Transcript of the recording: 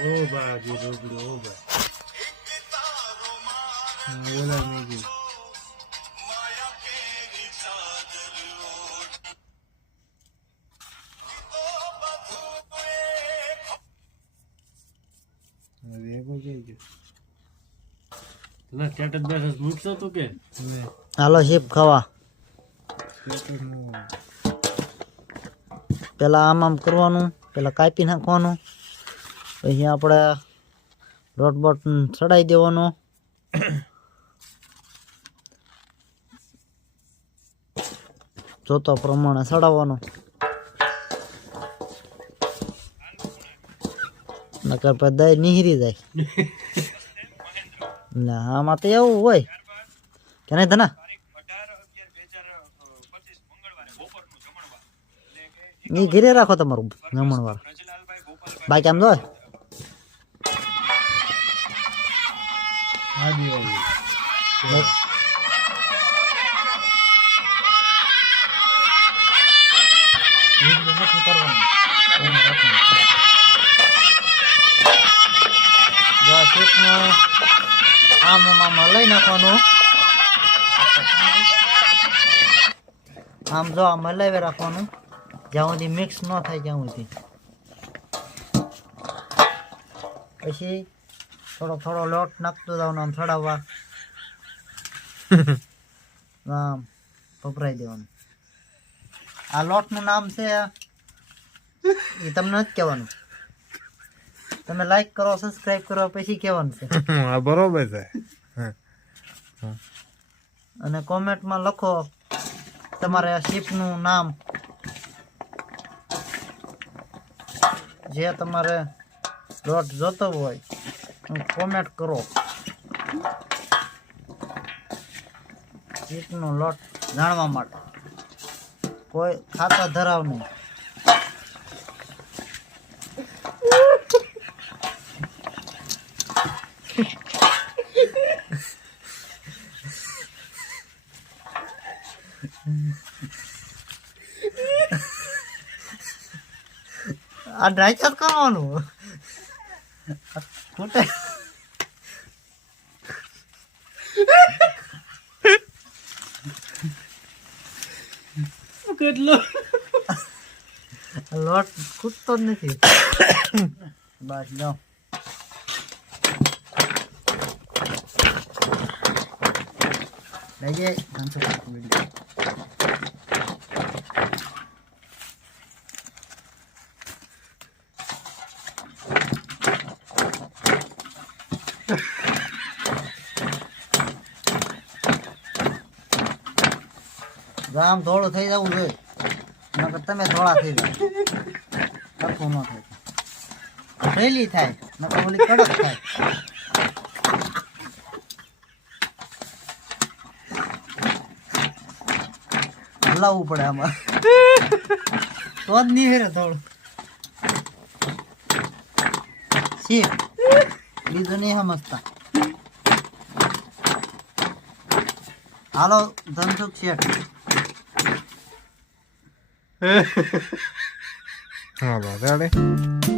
બહુ બાજી રોગડો હો ભાઈ બોલા હાલો શીપ ખાવા. પેલા આમ આમ કરવાનું પેલા કાપી નાખવાનું. પછી આપણે લોટ બોટ ચડાવી દેવાનો. જોતા પ્રમાણે ચડાવવાનો. નકર પછી દહીં નીહરી જાય. ના આમાં તો એવું હોય. કે નહીં ધના એ ઘેરે રાખો તમારું જમણવાર બાકી આમ જો આજી વાળી જો આ શીપનું આમ આમ આમ લઈ નાખવાનું. આમ જો આમ હલાવી રાખવાનું. જ્યાં સુધી મિક્સ ન થાય ત્યાં સુધી. પછી થોડો થોડો લોટ નાખતો જવાનું આમ ચડાવવા. આમ પપરાઈ દેવાનું. આ લોટનું નામ છે એ તમને નથી કહેવાનું. તમે લાઈક કરો સબસ્ક્રાઇબ કરો પછી કહેવાનું છે. હા બરોબર છે. અને કોમેન્ટમાં લખો તમારે આ શીપનું નામ. જે તમારે લોટ જોતો હોય. કોમેન્ટ કરો. શીપનો લોટ જાણવા માટે. કોઈ ખાતા ધરાવ નહીં. આ ડ્રાય કરવાનું? કેટલો લોટ ખૂટતો જ નથી બસ જાઓ લઈ જાય પાંચસો ગામ થોડું થઈ જવું જોઈએ. નકર તમે થોડા થઈ જાવ. સરખું ન થાય. ઢેલી થાય, નકર ઓલી કડક થાય. હલાવવું પડે આમાં. તો જ નહીં હેરે થોડું શીખ બીજું નહીં સમજતા હાલો ધનસુખ શેઠ. હા બરાબર